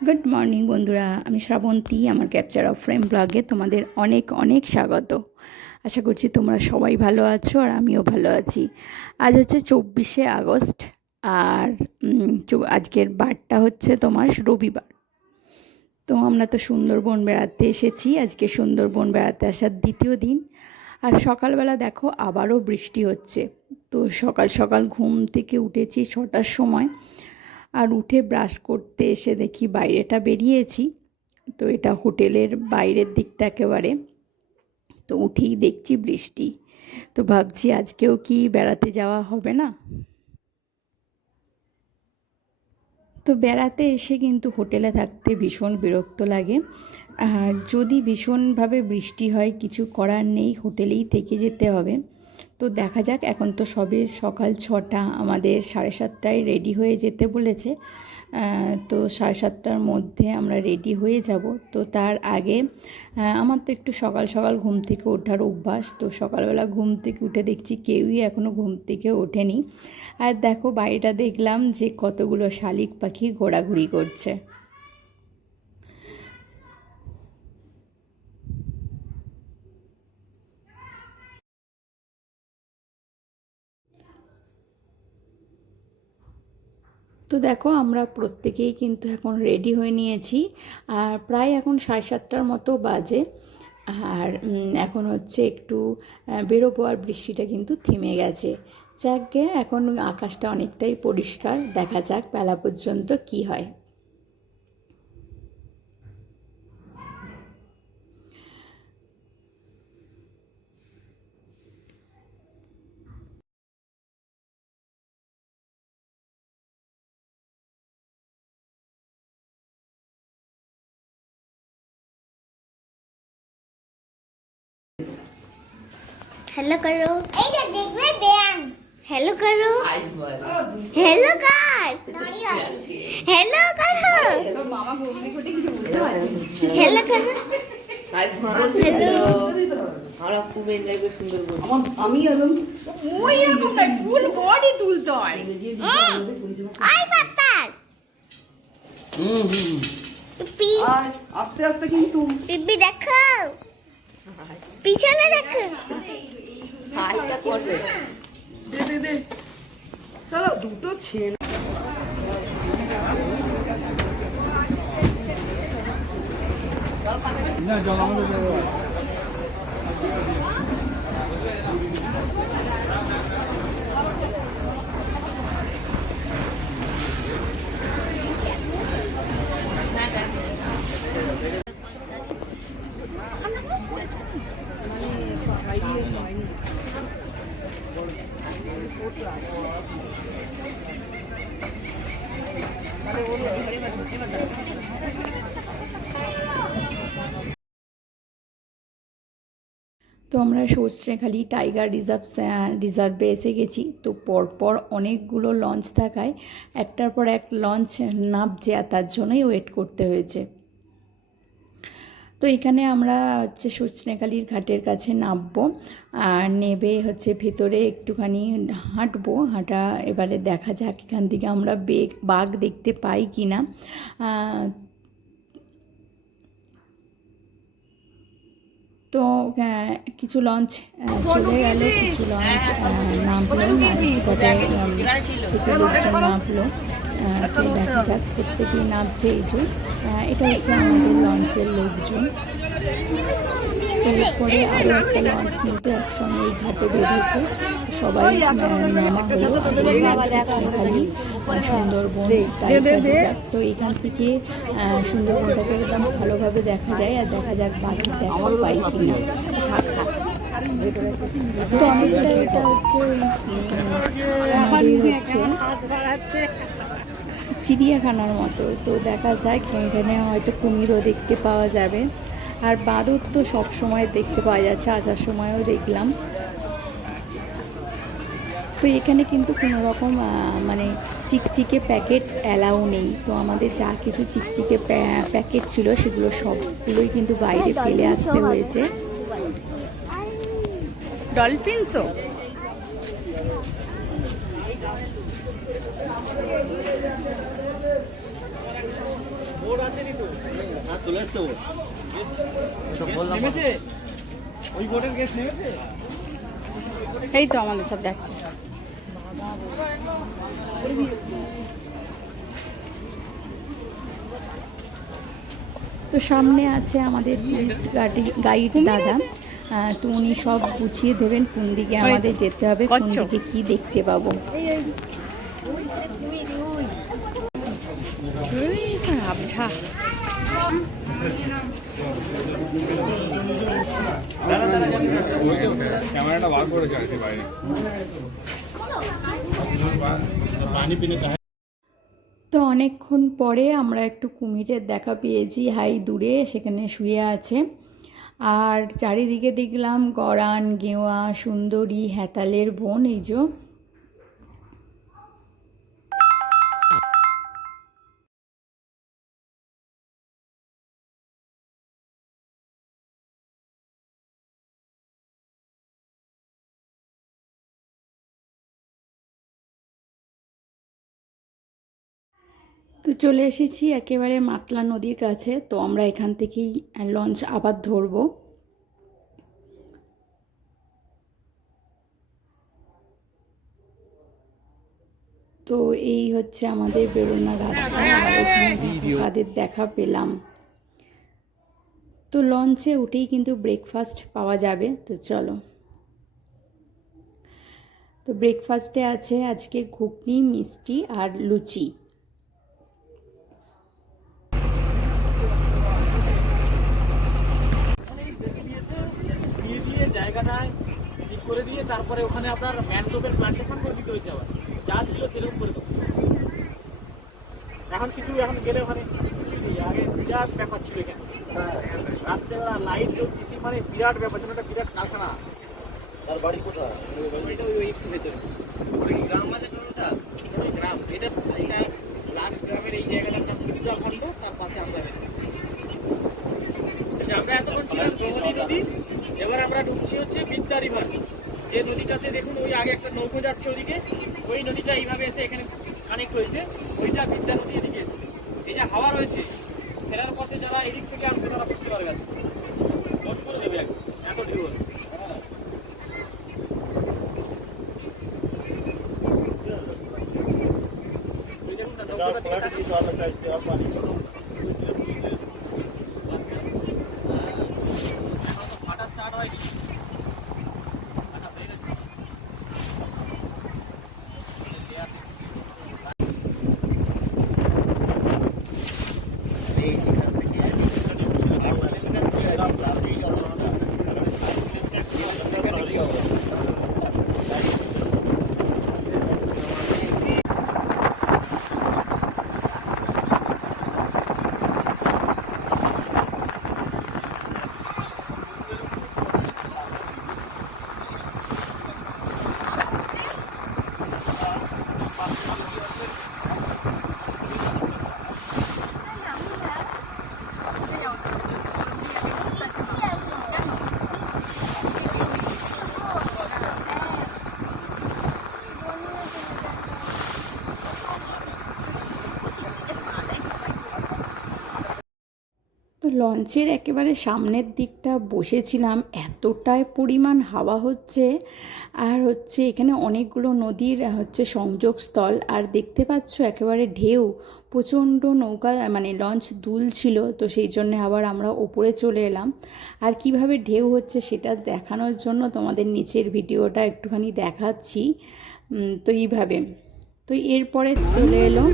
Good morning বন্ধুরা, আমি শ্রাবন্তী। আমার ক্যাপচার অফ ফ্রেম ব্লগে তোমাদের অনেক অনেক স্বাগত। আশা করছি তোমরা সবাই ভালো আছো আর আমিও ভালো আছি। আজ হচ্ছে 24শে আগস্ট। আর আজকের বারটা হচ্ছে তোমার রবিবার। তো আমরা তো সুন্দরবন বেড়াতে এসেছি, আজকে সুন্দরবন বেড়াতে আসার দ্বিতীয় দিন। আর সকালবেলা দেখো আবারও বৃষ্টি হচ্ছে। তো সকাল সকাল ঘুম থেকে উঠেছি 6টার সময়। আর উঠে ব্রাশ করতে এসে দেখি বাইরেটা বেরিয়েছি। তো এটা হোটেলের বাইরের দিকটা একেবারে। তো উঠেই দেখছি বৃষ্টি। তো ভাবছি আজকেও কি বেড়াতে যাওয়া হবে না। তো বেড়াতে এসে কিন্তু হোটেলে থাকতে ভীষণ বিরক্ত লাগে। যদি ভীষণভাবে বৃষ্টি হয় কিছু করার নেই, হোটেলেই থেকে যেতে হবে। তো দেখা যাক, এখন তো সবে সকাল 6টা, আমাদের 7:30টায় রেডি হয়ে যেতে বলেছে। তো 7:30টার মধ্যে আমরা রেডি হয়ে যাব। তো তার আগে আমার তো একটু সকাল সকাল ঘুম থেকে ওঠার অভ্যাস। তো সকালবেলা ঘুম থেকে উঠে দেখছি কেউই এখনও ঘুম থেকে ওঠেনি। আর দেখো বাইরেটা দেখলাম যে কতগুলো শালিক পাখি ঘোরাঘুরি করছে। তো দেখো আমরা প্রত্যেকেই কিন্তু এখন রেডি হয়ে নিয়েছি। আর প্রায় এখন 7:30টার মতো বাজে। আর এখন হচ্ছে একটু বেরোবো, আর বৃষ্টিটা কিন্তু থেমে গেছে। যাকগে, এখন আকাশটা অনেকটাই পরিষ্কার। দেখা যাক বেলা পর্যন্ত কি হয়। हेलो करो हेलो करो हेलो कर हेलो करो हेलो करो हेलो আমরা খুব এনজয় করে সুন্দরবন। আমি একদম ওই রকম না, ফুল বডি তুলতে হয়। आई पापा पी আর আস্তে আস্তে কিন্তু पिपी देखो পিছনে দেখো হাইটা করবে। দে দে দে চলো দুটো ছেলে না জল আমাদের তো আমরা সজনেখালি টাইগার রিজার্ভে এসে গেছি। তো পরপর অনেকগুলো লঞ্চ থাকায় একটার পর এক লঞ্চ নামছে, আর তার জন্যই ওয়েট করতে হয়েছে। তো এখানে আমরা হচ্ছে সজনেখালির ঘাটের কাছে নামবো। আর নেবে হচ্ছে ভেতরে একটুখানি হাঁটা। এবারে দেখা যাক এখান থেকে আমরা বাঘ দেখতে পাই কি না। তো কিছু লঞ্চ চলে গেল, কিছু লঞ্চ নামলো, মাঝপথে থেকে লোকজন নামলো। তো দেখা যাক, প্রত্যেকেই নামছে। এই যে এটা হচ্ছে আমাদের লঞ্চের লোকজন। এরপরে আরও একটা লঞ্চ কিন্তু একসঙ্গে এই ঘাটে বেরিয়েছে। সবাই নামা হলো খালি সুন্দরবন টাইগার রিজার্ভ। তো এখান থেকে সুন্দরবনটাকে একদম ভালোভাবে দেখা যায়। আর দেখা যাক বাকি দেখা পাই কিনা। তো অনেকটা এটা হচ্ছে আমাদের হচ্ছে চিড়িয়াখানার মতো। তো দেখা যায় এখানে হয়তো কুমিরও দেখতে পাওয়া যাবে। আর বাদুড় তো সব সময় দেখতে পাওয়া যাচ্ছে, আসার সময়ও দেখলাম। তো এখানে কিন্তু কোনো রকম মানে চিকচিকে প্যাকেট অ্যালাউ নেই। তো আমাদের যা কিছু চিকচিকে প্যাকেট ছিল সেগুলো সবগুলোই কিন্তু বাইরে ফেলে আসতে হয়েছে। ডলফিনসও এই তো আমাদের সব যাচ্ছে। তো সামনে আছে আমাদের টুরিস্ট গাইড দাদা। তো উনি সব গুছিয়ে দেবেন কোন দিকে আমাদের যেতে হবে, কোন দিকে কি দেখতে পাবো। আচ্ছা, ক্যামেরাটা বার করেছে আর কি বাইরে পানি পিনে। তো অনেকক্ষণ পরে আমরা একটু কুমিরের দেখা পেয়েছি হাই দূরে, সেখানে শুয়ে আছে। আর চারিদিকে দেখলাম গরান, গেওয়া, সুন্দরী, হেতালের বন। এই যে তো চলে এসেছি একেবারে মাতলা নদীর কাছে। তো আমরা এখান থেকেই লঞ্চ আবার ধরবো। তো এই হচ্ছে আমাদের বেরোনোর রাস্তা। আর এখানে কাদের দেখা পেলাম। তো লঞ্চে উঠেই কিন্তু ব্রেকফাস্ট পাওয়া যাবে। তো চলো, তো ব্রেকফাস্টে আছে আজকে ঘুগনি, মিষ্টি আর লুচি। জায়গাটায় ঠিক করে দিয়ে তারপরে ওখানে আপনার ম্যানগ্রোভের প্ল্যান্টেশন করে দিতে হয়েছে। আবার যা ছিল সেরকম করে দেবো। এখন গেলে ওখানে কিছুই নেই। আগে যা ব্যাপার ছিল এখানে, রাত্রেবেলা লাইট জ্বলছে, মানে বিরাট ব্যাপার ছিল, একটা বিরাট কারখানা। তার বাড়ি কোথায়? ওই ভেতরে গ্রাম আছে গ্রাম। এটা লাস্ট গ্রামের এই জায়গাটার নাম উত্তরাখণ্ড, তার পাশে আমরা আমরা এতক্ষণ ছিলাম গোমতী নদী। এবার আমরা ঢুকছি হচ্ছে বিদ্যা রিভার, যে নদীটাতে দেখুন ওই আগে একটা নৌকো যাচ্ছে ওদিকে, ওই নদীটা এইভাবে এসে এখানে কানেক্ট হয়েছে, ওইটা বিদ্যা নদী এদিকে এসছে। এই যে হাওয়া রয়েছে ফেরার পথে যারা এদিক থেকে আসবে তারা বুঝতে পারবে আছে নোট করে দেবে এত ঢেউ। দেখুন না নৌকোটা ফাটা স্টার্ট হয়নি। তো লঞ্চের একেবারে সামনের দিকটা বসেছিলাম, এতটাই পরিমাণ হাওয়া হচ্ছে। আর হচ্ছে এখানে অনেকগুলো নদীর হচ্ছে সংযোগস্থল। আর দেখতে পাচ্ছ একেবারে ঢেউ, প্রচণ্ড নৌকা মানে লঞ্চ দুলছিল। তো সেই জন্যে আবার আমরা ওপরে চলে এলাম। আর কিভাবে ঢেউ হচ্ছে সেটা দেখানোর জন্য তোমাদের নিচের ভিডিওটা একটুখানি দেখাচ্ছি। তো এইভাবে তো এরপরে চলে এলো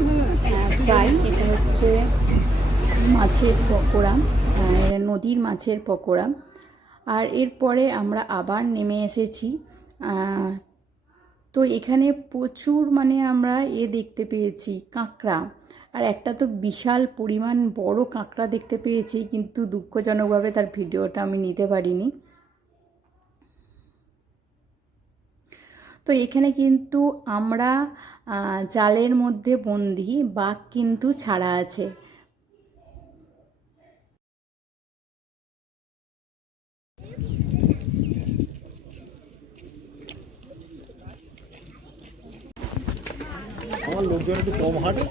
ফ্রাই। এটা হচ্ছে মাছের পকোড়া, নদীর মাছের পকোড়া। আর এরপরে আমরা আবার নেমে এসেছি। তো এখানে প্রচুর মানে আমরা দেখতে পেয়েছি কাঁকড়া। আর একটা তো বিশাল পরিমাণ বড় কাঁকড়া দেখতে পেয়েছি, কিন্তু দুঃখজনকভাবে তার ভিডিওটা আমি নিতে পারিনি। তো এখানে কিন্তু আমরা জালের মধ্যে বন্দি, বাঘ কিন্তু ছাড়া আছে। আমার লোকজন একটু কম হাঁটে।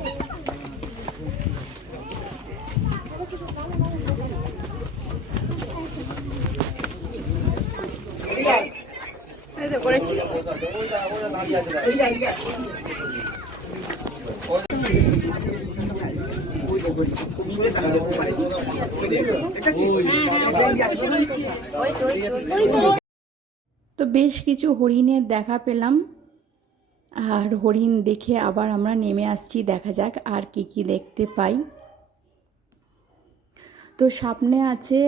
তো বেশ কিছু হরিণের দেখা পেলাম, আর হরিণ দেখে আবার আমরা নেমে আসছি, দেখা যাক আর কি কি দেখতে পাই। তো সামনে আছে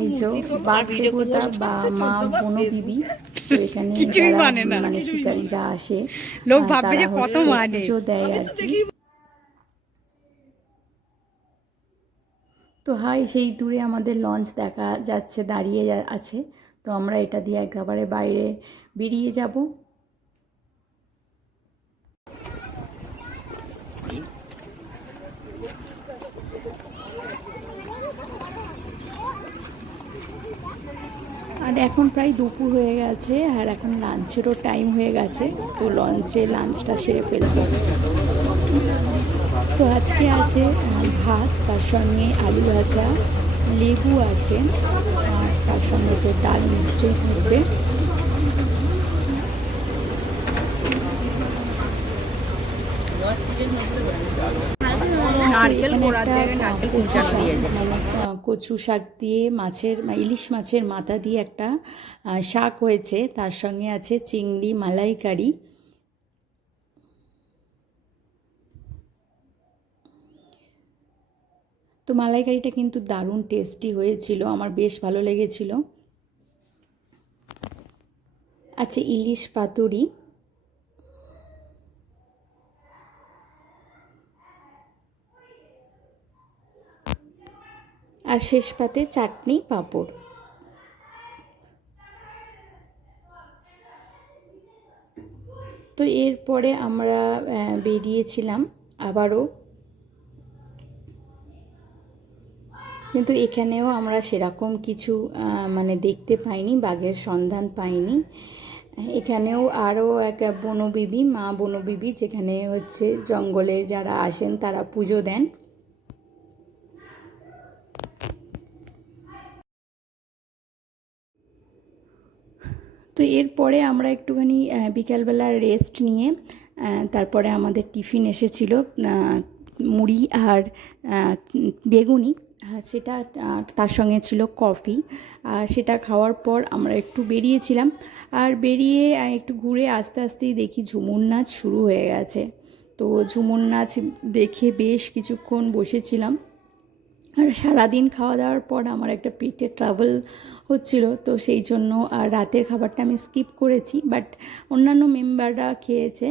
এই যে বাঘ দেবতা বা মা বনবিবি। তো এখানে যারা মানে শিকারীরা আসে লোক ভাববে তারা যে কত হচ্ছে মানে। পুজো দেয় আর কি। তো হাই, সেই দূরে আমাদের লঞ্চ দেখা যাচ্ছে, দাঁড়িয়ে আছে। তো আমরা এটা দিয়ে একেবারে বাইরে বেরিয়ে যাব। আর এখন প্রায় দুপুর হয়ে গেছে, আর এখন লাঞ্চেরও টাইম হয়ে গেছে। তো লঞ্চে লাঞ্চটা সেরে ফেলবো। তো আজকে আছে ভাত, তার সঙ্গে আলু ভাজা, লেবু আছে, আর তার সঙ্গে তো ডাল নিশ্চয়ই থাকবে। কচু শাক দিয়ে মাছের, ইলিশ মাছের মাথা দিয়ে একটা শাক হয়েছে, তার সঙ্গে আছে চিংড়ি মালাইকারি। তো মালাইকারিটা কিন্তু দারুণ টেস্টি হয়েছিল, আমার বেশ ভালো লেগেছিল। আছে ইলিশ পাতুরি, আর শেষ পাতে চাটনি পাঁপড়। তো এরপরে আমরা বেরিয়েছিলাম আবারও, কিন্তু এখানেও আমরা সেরকম কিছু মানে দেখতে পাইনি, বাঘের সন্ধান পাইনি। এখানেও আরও এক বনবিবি, মা বনবিবি, যেখানে হচ্ছে জঙ্গলে যারা আসেন তারা পুজো দেন। তো এরপরে আমরা একটুখানি বিকালবেলা রেস্ট নিয়ে তারপরে আমাদের টিফিন এসেছিল, মুড়ি আর বেগুনি, সেটা তার সঙ্গে ছিল কফি। আর সেটা খাওয়ার পর আমরা একটু বেরিয়েছিলাম, আর বেরিয়ে একটু ঘুরে আস্তে আস্তেই দেখি ঝুমুর নাচ শুরু হয়ে গেছে। তো ঝুমুর নাচ দেখে বেশ কিছুক্ষণ বসেছিলাম। আর সারাদিন খাওয়া দাওয়ার পর আমার একটা পেটে ট্রাবল হচ্ছিল, তো সেই জন্য আর রাতের খাবারটা আমি স্কিপ করেছি, বাট অন্যান্য মেম্বাররা খেয়েছে।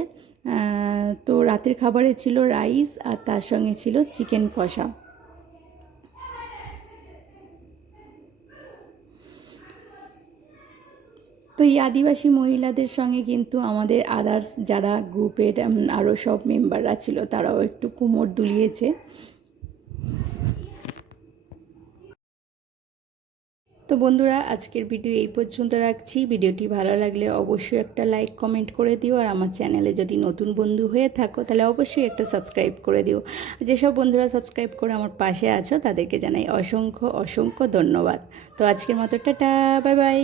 তো রাতের খাবারে ছিল রাইস, আর তার সঙ্গে ছিল চিকেন কষা। তো এই আদিবাসী মহিলাদের সঙ্গে কিন্তু আমাদের আদার্স যারা গ্রুপের আরও সব মেম্বাররা ছিল তারাও একটু কোমর দুলিয়েছে। তো বন্ধুরা, আজকের ভিডিও এই পর্যন্ত রাখছি। ভিডিওটি ভালো লাগলে অবশ্যই একটা লাইক কমেন্ট করে দিও, আর আমার চ্যানেলে যদি নতুন বন্ধু হয়ে থাকো তাহলে অবশ্যই একটা সাবস্ক্রাইব করে দিও। যেসব বন্ধুরা সাবস্ক্রাইব করে আমার পাশে আছো তাদেরকে জানাই অসংখ্য অসংখ্য ধন্যবাদ। তো আজকের মতো টাটা, বাই বাই।